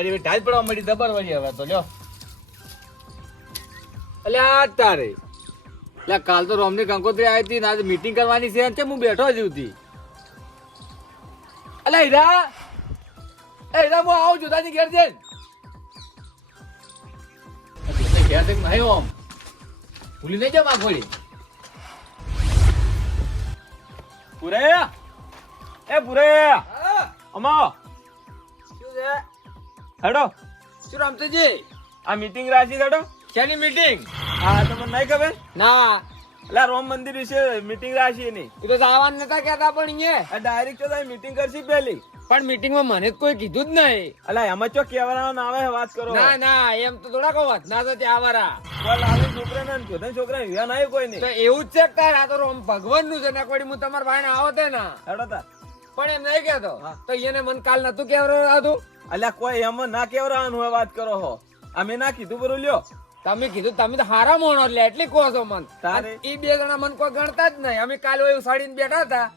ગાડી ઢાલ પડવા મળી દબર વળી હવે તો લ્યો. અલ્યા તારે એટલે કાલ તો રોમની કંકોત્રી આવી હતી ને આજે મીટિંગ કરવાની છે કેમ હું બેઠો જ હતી. અલ્યા હીરા હું આવું જોતાની ઘેર જઈને ઘેર તક નહીં ઓમ ભૂલી નહીં જાવ માગોળી પૂરે એ પૂરે અમા શું છે હેડો શું રામતજી આ મીટિંગ રાખી હેડો. શેની મીટિંગ? હા તમને નહીં ખબર ના એટલે રોમ મંદિર વિશે મીટિંગ રાખી એની એ તો જવાનું નતા કહેતા પણ અહીંયા ડાયરેક્ટ તો મીટિંગ કરશી પેલી. પણ મીટિંગમાં મને જ કોઈ કીધું જ નહીં. એટલે એમાં ચો કેવરાનો ના આવે વાત કરો. ના ના એમ તો થોડા કહો ના તો ત્યાં વાળા લાલે છોકરા ને જોધન છોકરા વિવાહ ના કોઈ નહીં. તો એવું જ છે કે તાર આ તો ભગવાન નું છે ને કોઈ હું તમારા ભાઈ આવો તે ના હેડો તાર. પણ એમ નહીં કેતો તો એને મન કાલ નતું કેવરાતું. અલ્યા કોઈ એમ ના કેવરાવાનું હોય વાત કરો હો. અમે ના કીધું બરું લ્યો. તમે કીધું તમે તો હારા મોણો એટલે એટલી કહો છો મન. તારે એ બે જણા મન કોઈ ગણતા જ નહીં. અમે કાલે એવું સાડીને બેઠા હતા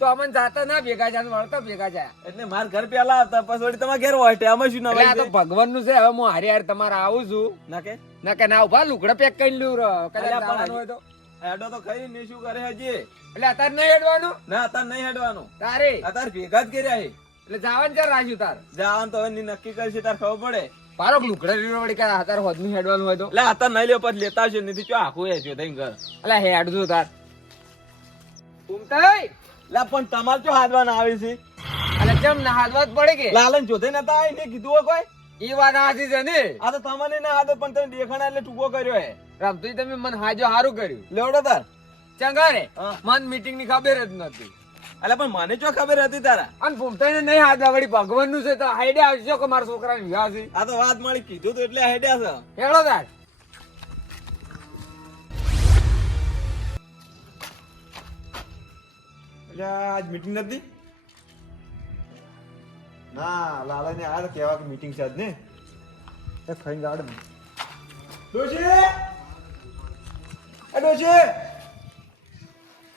તો અમને જાતા ના ભેગા જાય વળતા ભેગા જાય. એટલે માર ઘર પેલા આવતા પછી વળી તમારા ઘેર હોય આમાં શું એટલે આ તો નવાઈ ભગવાન નું છે. હવે હું હારે હારે તમારે આવું છું ના કે ના કે ના ઉભા લુગડા પેક કરી લ્યું કદાચ અલ્યા પણ જવાનું હોય તો. હેડો તો ખરી ને શું કરે હજી. એટલે અત્યારે નહીં હેડવાનું ના અત્યારે નહીં હેડવાનું. તારે અત્યારે ભેગા જ કર્યા છે. એટલે જવાનું ચાલ રાખ્યું તાર જવાનું તો હવે નક્કી કરશે તાર ખબર પડે. પારો લુકડા રીડો વળી કે અત્યારે હોદનું હેડવાનું હોય તો એટલે અત્યારે નહીં લ્યો પછી લેતા આવશે નથી ચો આખું એ છે તઈ ઘર. એટલે હેડજો તાર ઉમતાઈ લા પણ તમારે ચો હાથવાના આવે છે. એટલે કેમ ના હાથવા જ પડે કે લાલન જોધે નતા આવી ને કીધું હોય કોઈ. ઈ વાત આજી છે ને આ તો તમને ના હાથો પણ તમે દેખાણા એટલે ટૂંકો કર્યો હે. રામતુઈ તમે મને હાજો હારું કર્યું લેવડો તાર. ચંગારે હા. મન મીટિંગ ની ખબર જ નથી. એટલે પણ મને ચો ખબર હતી તારા. અને ભૂમતાઈને નહીં હાથવા વળી ભગવાન નું છે તો હાઈડે આવજો કે મારા છોકરાને વિવાહ છે. આ તો વાત મળી કીધું તો એટલે હેડ્યા છે. હેડો તાર એટલે આજ મીટિંગ નથી. ના લાલા ને આ કેવા કે મીટિંગ છે આજ ને એ ખાઈ ગાડ ને ડોશી એ ડોશી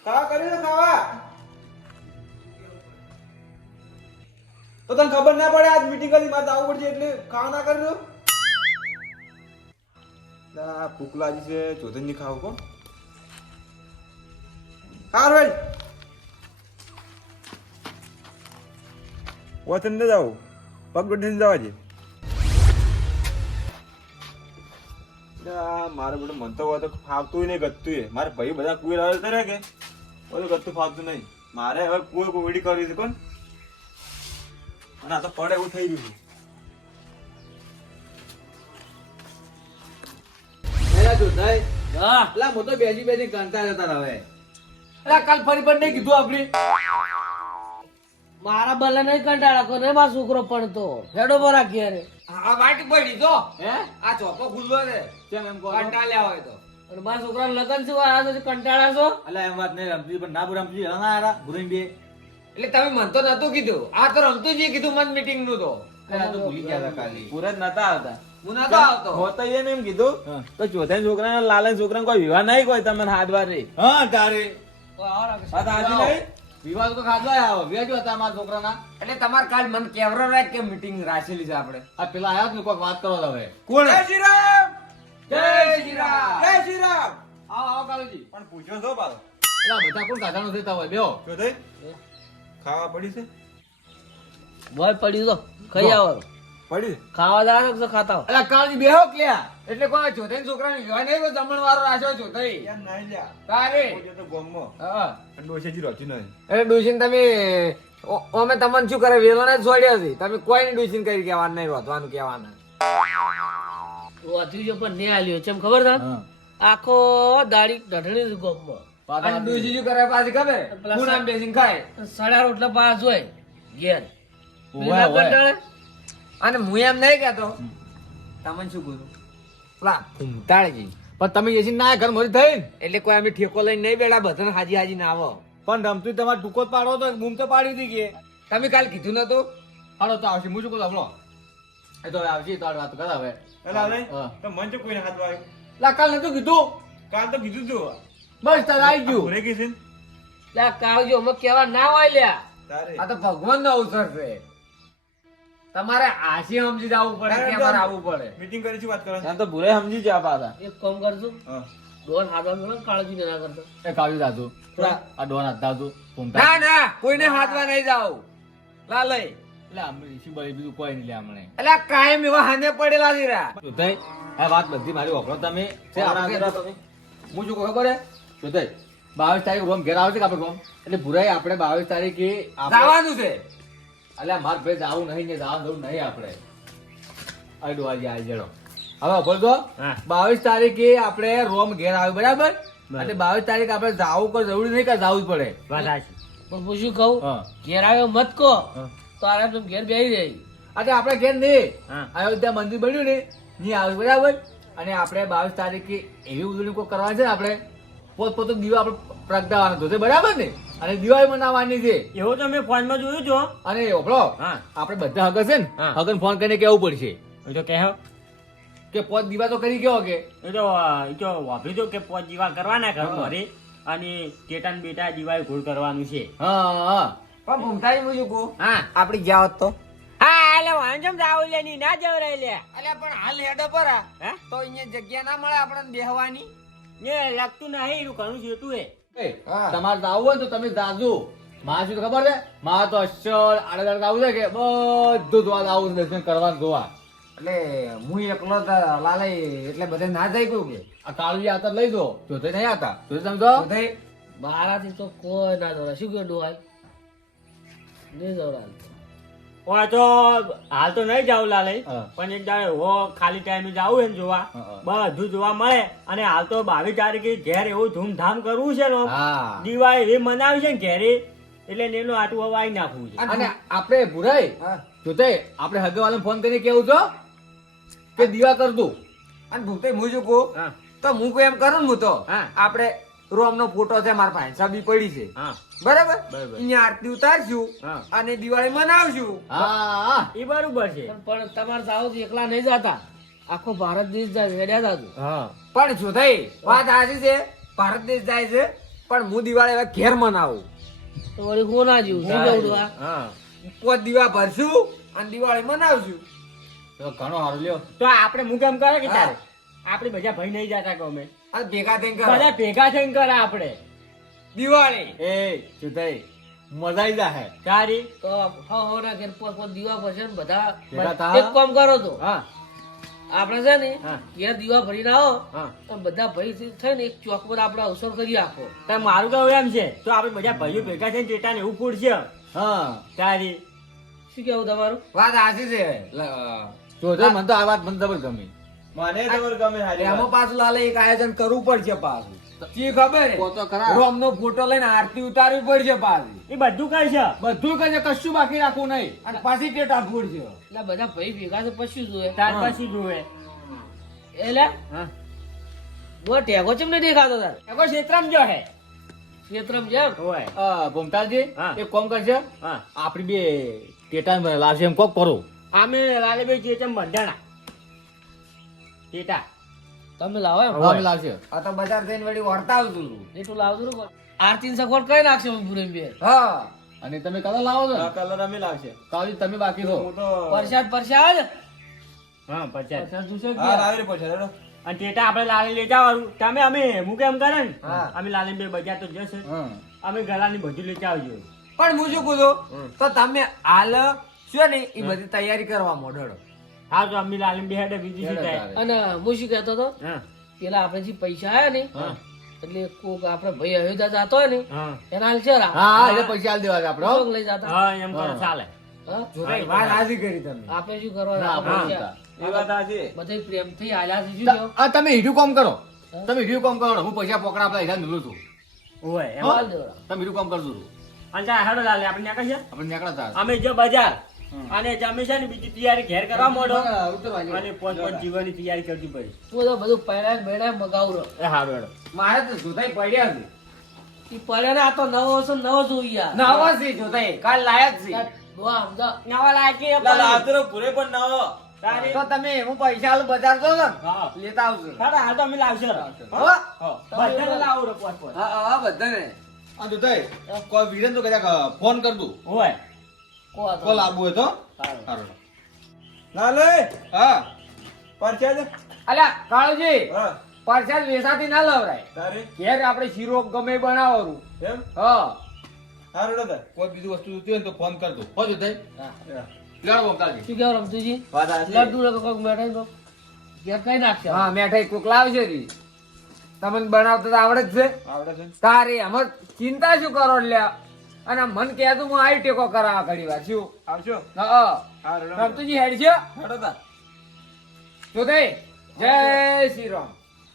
ખાવા કર્યું ખાવા તો તને ખબર ના પડે આજ મીટિંગ કરી મારે આવવું પડશે એટલે ખાવા ના કર્યું. ના ભૂખ લાગી છે ચોધન ની ખાવ કોણ હાર ભાઈ વતન ન જાવ પગ દોડીને જવા છે. મારે બધું મન તો હોય તો ફાવતું નહીં ગતું મારે ભાઈ બધા કુવેર આવે કરે કે બધું ગતું ફાવતું નહીં મારે હવે કોઈ કોવિડી કરવી છે કોણ ના તો પડે એવું થઈ ગયું કાલ ફરી પણ નહીં કીધું આપડે મારા બલે નહીં કંટાળા કો ને મારો છોકરો પણ તો હેડો બરા ઘેરે આ વાટી પડી તો હે આ ચોપો ખુલ્લો છે કેમ એમ કહો કંટાળ્યા હોય તો અને મારા છોકરાને લગન શું આ તો કંટાળા છો અલા એમ વાત નહીં રમતી પણ ના રમતી હા આરા ગુરેન બે એટલે તમે મન તો નતું કીધું આ તો રમતું જ કીધું મન મીટિંગ નું તો પૂરા જ નતા આવતા હું નતો આવતો હોતા એને એમ કીધું તો ચોથા છોકરા લાલા છોકરા કોઈ વિવાહ નહીં કોઈ તમને હાથ વાર રે હા તારે વિવાદ તો ખાધવા આવો વેજો હતા મારા છોકરાના એટલે તમારે કાલ મન કેવરો રાખ કે મીટિંગ રાખેલી છે આપણે આ પેલા આયા ને કોઈ વાત કરો હવે કોણ જય શ્રી રામ જય શ્રી રામ જય શ્રી રામ આવો આવો કાલુજી પણ પૂછ્યો છો પાછો એલા બધા કોણ કાઢાનો દેતા હોય બેહો જો ખાવા પડી છે બોય પડ્યું તો ખાઈ આવો પડી ખાવા જાવ તો ખાતા હો એલા કાલુજી બેહો ક્લ્યા એટલે કોઈ જોતે છોકરાને વિવાહ નહીં કોઈ જમણ વાળો રાખ્યો છો તઈ યાર નહીં લ્યા તારે તો ગોમમાં હા ડોશેજી રોતી નહીં એટલે ડુસીન તમે અમે તમને શું કરે વેલણ જ છોડ્યા છે તમે કોઈ ની ડુસીન કરી કહેવાનું નહીં રોધવાનું કહેવાનું વાત્યું છે પણ નહીં આલ્યો ચમ ખબર છે આખો દાડી ઢઢણી ગોમમાં અને ડુસી શું કરે પાછી ખબર પેલા હું નામ બેસીને ખાય સડા રોટલા પાસ હોય ઘેર ઓવે, ઓવે. અને હું એમ નહીં કહેતો તમને શું કરું પેલા ફૂમતાળજી પણ તમે એસી ના ઘર મરી થઈ એટલે કોઈ અમે ઠેકો લઈને નહીં બેઠા બધાને હાજી હાજી ના આવો પણ રમતું તમારે ટૂંકો જ પાડો તો બૂમ તો પાડી હતી કે તમે કાલ કીધું નતું હાલો તો આવશે હું શું કહું આપણો એ તો હવે આવશે તો વાત કર હવે હા. તો મન તો કોઈને હાથ વાગ્યો લા કાલ નતું કીધું કાલ તો કીધું તું બસ તાર આવી ગયું ભૂરે ગઈ છે ને? લ્યા કાવજો અમે કેવા ના હોય લ્યા તારે આ તો ભગવાન નો અવસર છે તમારે આશી સમજી જવું પડે કે અમારે આવવું પડે. મીટિંગ કરી શું વાત કરો એમ તો ભૂલે સમજી જા પાછા. એક કામ કરજો હા. ડોન હાથમાં મળે કાળજી ના કરતો એ કાવ્યું દાદુ આ ડોન હતા તું ના ના કોઈને હાથમાં નહીં જાવ લાલય એટલે અમે ઈસી બળી બીજું કોઈ નહીં લે હમણે. એટલે આ કાયમ એવા હાને પડેલા છે રા જોધાઈ, આ વાત બધી મારી વાપરો તમે. છે આપણે હું શું કહું ખબર હે? જોધાઈ, 22 તારીખ રોમ ઘેર આવે છે કે આપણે રોમ? એટલે ભુરાઈ આપણે 22 તારીખે જવાનું છે અલ્યા માર ભાઈ જાવું નહીં ને જવું નહીં આપણે. અરે ડોહાજી આ જડો. હવે બોલતો હા. 22 તારીખે આપણે રોમ ઘેર આવે બરાબર? એટલે 22 તારીખ આપણે જાવું કોઈ જરૂરી નહીં કે જાવું જ પડે. વાત સાચી. પણ હું શું કહું હા. ઘેર આવ્યો મત કહો હા. તો આરામ તમે ઘેર બેહી રહી એટલે આપણે ઘેર નહીં હા. અયોધ્યા મંદિર બન્યું ને ની આવે બરાબર? અને આપણે 22 તારીખે એવી ઉજવણી કોઈ કરવાની છે ને આપણે પોતપોતું દીવા આપણે પ્રગટાવવાનો તો છે બરાબર ને? અને દિવાળી મનાવવાની છે. એવું તો મેં ફોનમાં જોયું છો. અને ઓપડો હા. આપણે બધા હગર છે ને હા. હગન ફોન કરીને કેવું પડશે એ તો કહેવો. કે પોત દીવા તો કરી કેવો કે એ તો વાપરી દો કે પોચ જીવા કરવાના ઘર ભરી અને ટેટા ને બેટા જીવાય ઘોડ કરવાનું છે. હા હા પણ ભૂમતાઈ હું શું કહું હા. આપડી ગયા હોત તો હા એટલે વાંચમ જાવ લે ની ના જવરાય લે. અલ્યા પણ હાલ હેડો પર આ. હે? તો અહીંયા જગ્યા ના મળે આપણને બેહવાની ને લાગતું નહીં એનું ઘણું જેટલું હે. એ, હા. તમારે જાવું હોય ને તો તમે જાજો. મારે શું ખબર છે? મારે તો અસલ આડે આવું છે કે બધું જોવા આવું દર્શન કરવાનું જોવા. એટલે હું એકલો તો લાલય એટલે બધે ના જાય કહું કે આ કાળજી આતા લઈ દો જોતે નહીં આતા જોતે સમજો. ભૂમતાઈ, મારાથી તો કોઈ ના દોડા શું કહ્યું ડોહાઈ નહીં દોડા ઓય તો હાલ તો નહીં જાવ લાલે હા. પણ એક દાડે હો ખાલી ટાઈમે જાવું હોય ને જોવા હા. બધું જોવા મળે. અને હાલ તો 22 તારીખે ઘેર એવું ધૂમધામ કરવું છે ને હા દિવાળી એ મનાવી છે ને ઘેરે એટલે એનું આટું હવે આઈ નાખવું છે. અને આપણે ભુરાઈ હા. જોતે આપણે હગવાલાને ફોન કરીને કેવું છો કે દીવા કર દઉં. અને ભૂમતાઈ હું શું કહું હા તો હું કોઈ એમ કરું ને હું તો હા. આપણે રોમ નો ફોટો છે મારા પાસે છબી પડી છે હા બરાબર બરાબર. અહીંયા આરતી ઉતારશું હા. અને દિવાળી મનાવશું હા એ બરોબર છે. પણ તમારે જાવ તો એકલા નહીં જતા આખો ભારત દેશ જાય હેડ્યા જાતું હા પણ જો થઈ વાત સાચી છે ભારત દેશ જાય છે પણ હું દિવાળી હવે ઘેર મનાવું તો વળી હું ના જીવું શું કહું ડોહા? હા પોત દીવા ભરશું અને દિવાળી મનાવશું તો ઘણો સારું લ્યો. તો આપણે મુકામ કરે કે તારે આપણે બધા ભાઈ નહીં જતા કહો મેં અને ભેગા થઈને કરો બધા ભેગા થઈને કરે આપણે દિવાળી એ જોતે મજા આવી જાય. તારી તો હો ના ઘેર પોત પોત દીવા ભરશે ને બધા ભેગા થા. એક કામ કરો તો હા આપણે છે ને હા. ઘેર દીવા ભરીને આવો હા તો બધા ભાઈ થઈને એક ચોક પર આપણે અવસર કરી આપો તો મારું તો એમ છે તો આપણે બધા ભાઈઓ ભેગા થઈને ટેટા ને એવું ફૂટશે હા તારી શું કેવું તમારું વાત સાચી છે જોતે મને તો આ વાત મને જબર ગમી. મને તમારે ગમે હારી એમાં વાત. પાછું લાલે એક આયોજન કરવું પડશે પાછું શી ખબર કહો તો ખરા. રોમ નો ફોટો લઈને આરતી ઉતારવી પડશે પાછી એ બધું કરશે. બધું કઈ કશું બાકી રાખવું નહીં. અને પાછી ટેટા ફૂટશે એટલે બધા ભાઈ ભેગા છે પછી જોઈએ ત્યાર હા. પછી જોવે. એટલે હા બહુ ટેગો ચમ નહીં દેખાતો તાર એકો ક્ષેત્રમાં જો હે ક્ષેત્રમાં જેમ ઓય ભૂમતાલજી હા. એક કામ કરશે હા આપડી બે ટેટા લાવશે એમ કોક કરો. અમે લાલેભાઈ ચેચમ બંધાણા ટેટા તમે લાવો એમ હા, અમે લાવશે. આ તો બજાર જઈને વળી વળતા આવતું હતું. એટલું લાવજો ને આરતી સગવડ કઈ નાખશે પૂરે બે હા અને તમે કલર લાવો છો આ ને? કલર અમે લાવશે કાવજી તમે બાકી છો. હું તો પરસાદ પરસા આવે ને હા પચાસ. પરસાદ જોશે કે હા લાવી પછી હેડો. અને ટેટા આપણે લાલે લઈ જવાનું તમે અમે હું કેમ કરે ને હા. અમે લાલે બે બજાર તો જશે હા. અમે ગળાની બધું લઈ આવજો. પણ હું શું કહું છું તો તમે હાલ શું ને એ બધી તૈયારી કરવા મોડો હા તો અમે લાલે બે હેડે બીજી શું હેડે થાય. તારે. અને હું શું કહેતો હતો હા પેલા આપણે જે પૈસા આયા ને હા એટલે કોક આપણે ભાઈ અયોધ્યા જતો હોય ને હા એના હાલ છે હા હા એટલે પૈસા આલી દેવા છે આપણે હો. લઈ જતા હા એમ કરો હા. ચાલે. હા? જોતાઈ વાત હાજી કરી તમે આપણે શું કરવા ના, આપણે આપણે પૈસા. એ વાત સાચી. બધે પ્રેમથી આલ્યા છે શું કેવું? આ તમે હીરું કામ કરો. તમે હીરું કામ કરો હું પૈસા પકડા આપડા હીરા નીકળું છું. ઓય એમ. હાલ દેવડા. તમે હીરું કામ કરજો છું. અને ચાલ હેડો લાલે આપણે ત્યાં કહીએ આપણે નીકળ્યા તાર. અમે જો બજાર અને જમે છે ને બીજી તૈયારી ઘેર કરવા મોડો ઉતરવા જેવું. અને પોત પોત જીવવાની તૈયારી કરવી પડી. તું તો બધું પહેરાય બેડાય મગાવરો એ હારું હેડો. મારે તો જોતાઈ પડ્યા છે ઈ પડ્યા ને આ તો નવો છે નવો જોઈ યાર નવા છે જોતાઈ કાલ લાયક છે ડોહા સમજો. નવા લાગે એ લા, લા, પણ. આવતો રહો, પૂરે પણ ના હો. તારી તો તમે હું પૈસા આલું બજાર જો ને હા લેતા આવજો હેડો હાલ તો અમે લાવશે હો? બધાને લાવો રે પોત પોત. હા હા બધાને આ જોતાઈ, કોઈ વિરેન તો કદાચ ફોન કર દઉં. ઓય કો આ તો. કોલ આબુ હોય તો સારું. સારું. ના લઈ હા પરચાદ અલ્યા કાળુજી હા પરસાદ વેસાથી ના લવરાય તારે ઘેર આપણે શીરો ગમે બનાવવાનું એમ હા હા રેડો તાર કોઈ બીજું વસ્તુ જોતી હોય ને તો ફોન કરજો હોજો થઈ હા. લેડો કાળજી શું કેવું રમતુજી વાત હાચી. લડ્ડુ ને કોક મેઠાઈ કોક ઘેર કઈ નાખશે હા મેઠાઈ કોક લાવશે રી તમને બનાવતા તો આવડે જ છે આવડે છે ને? તારે એમાં ચિંતા શું કરો લ્યા અને મન કહેતું હું આવી ટેકો કરાવવા ઘડી વાર શું આવશો હા હા રેડો રમતુજી હેડ છે હેડો તાર તો તે જય શ્રી રામ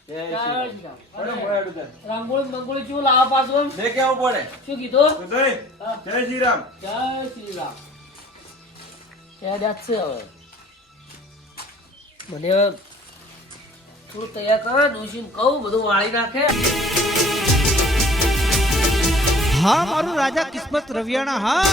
જય જય શ્રી શ્રી રામ. રામ. રેડો, રેડો તાર. રંગોળી મંગોળી ચેવું લાવવા પાછું આમ? બે કેવું પડે શું કીધું તો દઈ. હા. જય શ્રી રામ જય શ્રી રામ ત્યાં જાત છે હવે મને હવે થોડું તૈયાર કરો ડોશીને કહું બધું વાળી નાખે હા મારું રાજા કિસ્મત રવિયાણા હા